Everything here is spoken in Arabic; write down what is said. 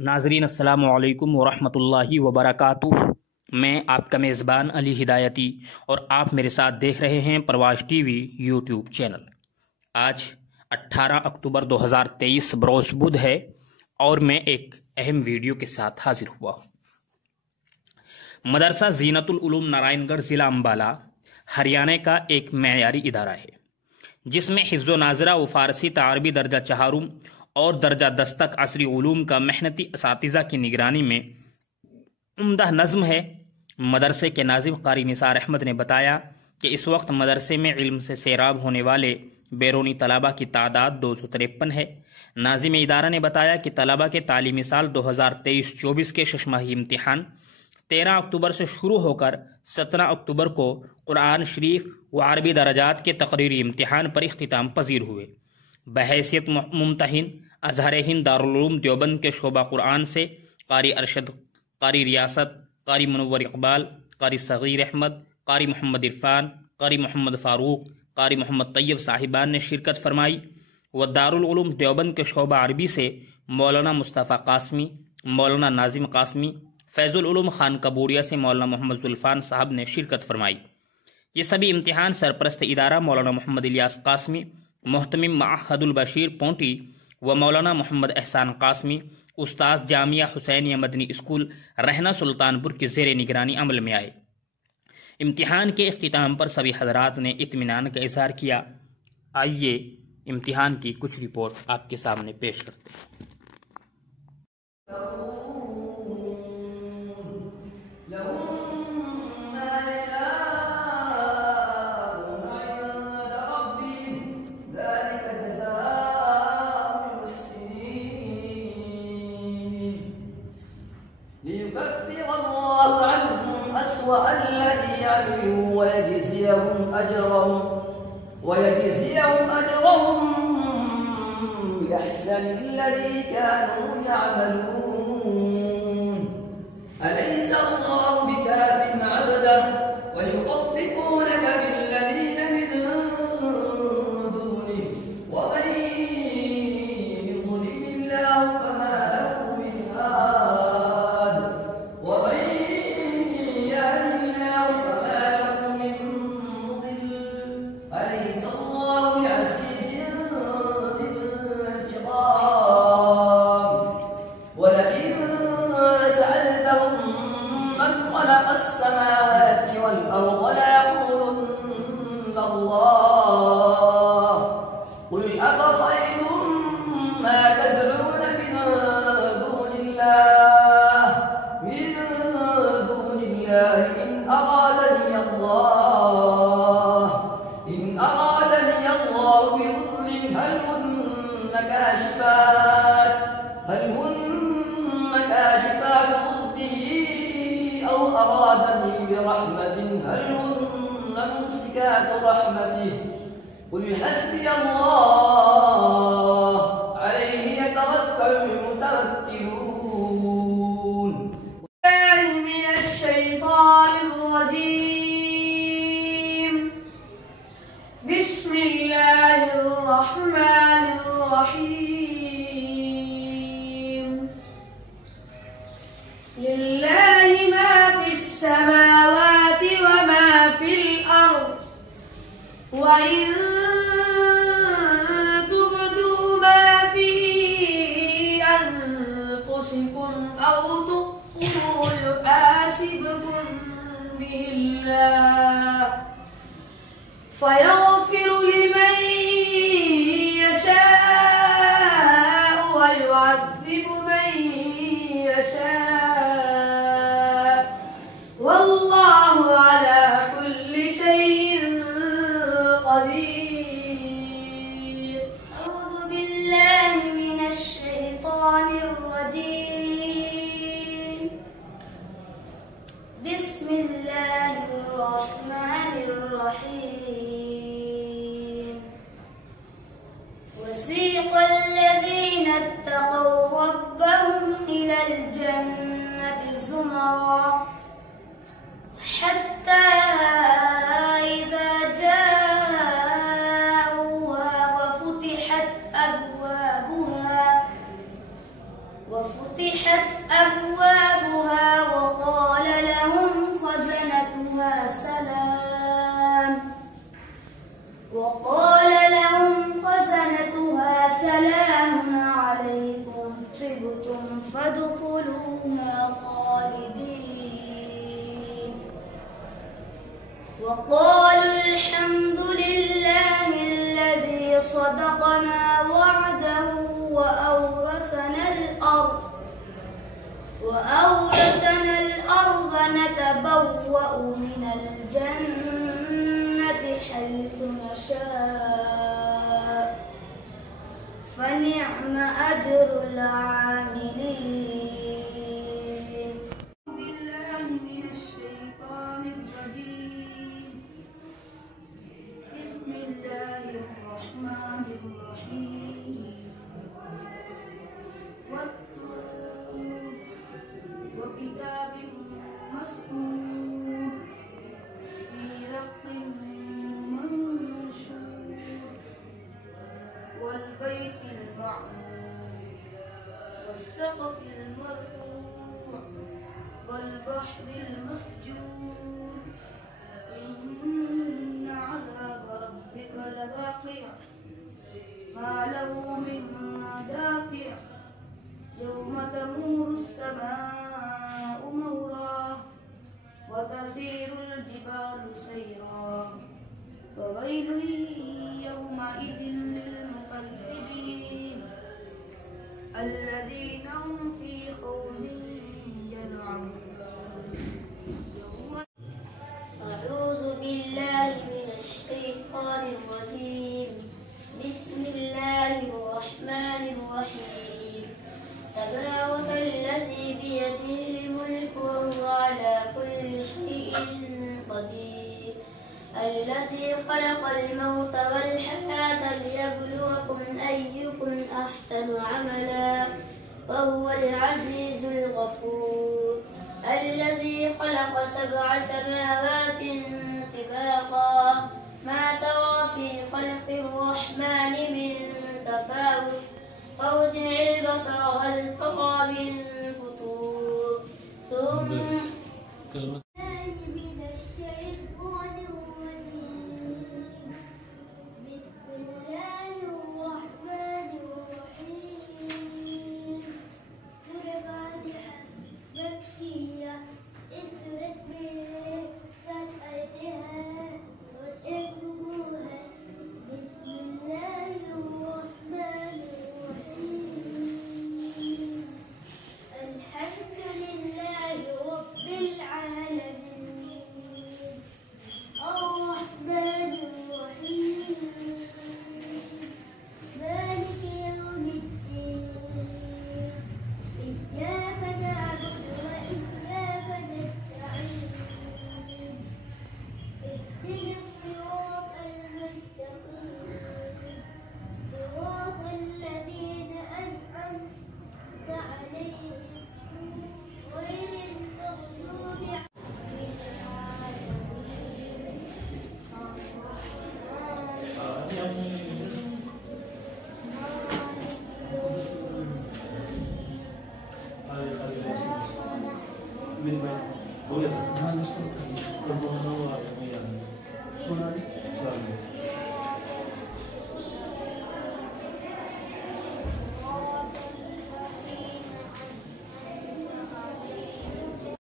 नाजरीन अस्सलामु अलैकुम वरहमतुल्लाहि वबरकातुह। मैं आपका मेज़बान अली हिदायती और आप मेरे साथ देख रहे हैं प्रवास टीवी यूट्यूब चैनल। आज 18 अक्टूबर 2023 बरोज़ बुध है और मैं एक अहम वीडियो के साथ हाजिर हुआ हूँ। मदरसा ज़ीनतुल उलूम नारायणगढ़ ज़िला अम्बाला हरियाणा का एक मयारी इदारा है जिसमें हिफ्ज़ नाज़रा व फ़ारसी तारबी दर्जा चहारुम और दर्जा दस्तक असरी उलूम का मेहनती असातिज़ा की निगरानी में उम्दा नज़्म है। मदरसे के नाज़िम कारी निसार अहमद ने बताया कि इस वक्त मदरसे में इल्म से सैराब होने वाले बैरूनी तलबा की तादाद 253 है। नाज़िम इदारा ने बताया कि तलबा के तालीमी साल 2023-24 के शशमाही इम्तिहान 13 अक्टूबर से शुरू होकर 17 अक्टूबर को कुरान शरीफ व अरबी दर्जात के तकरीरी इम्तिहान पर इख्तिताम पजीर हुए। बहैसियत मुम्तहिन अज़हर हिंद दारुल उलूम देवबंद के शोबा कुरान से कारी अरशद, कारी रियासत, कारी मुनव्वर इकबाल, कारी सगीर अहमद, कारी मोहम्मद इरफान, कारी मोहम्मद फ़ारूक, कारी मोहम्मद तैयब साहिबान ने शिरकत फरमाई व दारुल उलूम देवबंद के शोबा अरबी से मौलाना मुस्तफ़ा कासमी, मौलाना नाजिम कासमी, फैज़ुल उलूम खान कबूरिया से मौलाना मोहम्मद जुल्फ़ान साहब ने शिरकत फरमाई। ये सभी इम्तिहान सरपरस्त इदारा मौलाना मोहम्मद इलियास कासमी, मोहतमिम माहदुल बशीर पोंटी व मौलाना मोहम्मद एहसान कासमी उस्ताद जामिया हुसैनिया मदनी स्कूल रहना सुल्तानपुर की ज़ेर निगरानी अमल में आए। इम्तिहान के इख्तिताम पर सभी हजरात ने इत्मीनान का इजहार किया। आइए इम्तिहान की कुछ रिपोर्ट आपके सामने पेश करते हैं। ويجزيهم أجرهم بأحسن الذي كانوا يعملون أليس الله بكاف عبده ويخففونك بالذين من دونه ومن يضلل الله فما له من هاد ومن يهد الله فما له من مضل أليس الله بعزيز ذي انتقام ولئن سألتهم من خلق السماوات والأرض ليقولن الله قل أفرأيتم ما تدعون من دون الله إن أرادني الله بضر هل هن كاشفات ضره أو أرادني برحمة هل هن ممسكات رحمته قل حسبي الله عليه يتوكل المتوكلون. من الشيطان الرجيم. بسم الله الرحمن الرحيم. لله ما في السماوات وما في الأرض وإن تبدوا ما في أنفسكم أو تخفوه يحاسبكم به الله فيغفر لمن يشاء ويعذب من يشاء والله على كل شيء قدير. أعوذ بالله من الشيطان الرجيم. بسم الله الرحمن الرحيم. وسيق الذين اتقوا ربهم إلى الجنة زمرا حتى إذا جاءوها وفتحت أبوابها وفتحت أبوابها وقال لهم خزنتها سلام عليكم طبتم فادخلوها خالدين. وقالوا الحمد لله الذي صدقنا وعده وأورثنا الأرض نتبوأ من الجنة حيث نشاء فنعم أجر العاملين. بالله من الشيطان الرجيم. بسم الله الرحمن الرحيم. وكتاب مسطور في رق منشور والبيت المعمور والسقف المرفوع والبحر المسجور إن عذاب ربك لواقع ما له من دافع يوم تمور السماء مورا وتسير الجبال سيرا فويل يومئذ للمكذبين الذين هم في خوض يلعبون. أعوذ بالله من الشيطان الرجيم. بسم الله الرحمن الرحيم. تبارك الذي بيده الملك وهو على كل شيء قدير. الذي خلق الموت والحياة ليبلوكم أيكم أحسن عملا وهو العزيز الغفور. الذي خلق 7 سماوات طباقا ما ترى في خلق الرحمن من تفاوت فارجع البصر هل ترى من فطور. ثم من الشيطان الرجيم. بسم الله الرحمن الرحيم. سورة الفاتحة مكية. اسرت بسبعتها وتكتبوها. بسم الله الرحمن الرحيم. الحمد لله رب العالمين الرحمن الرحيم مالك يوم الدين إياك نعبد وإياك نستعين اهدنا الصراط المستقيم صراط الذين أنعمت عليهم غير المغضوب من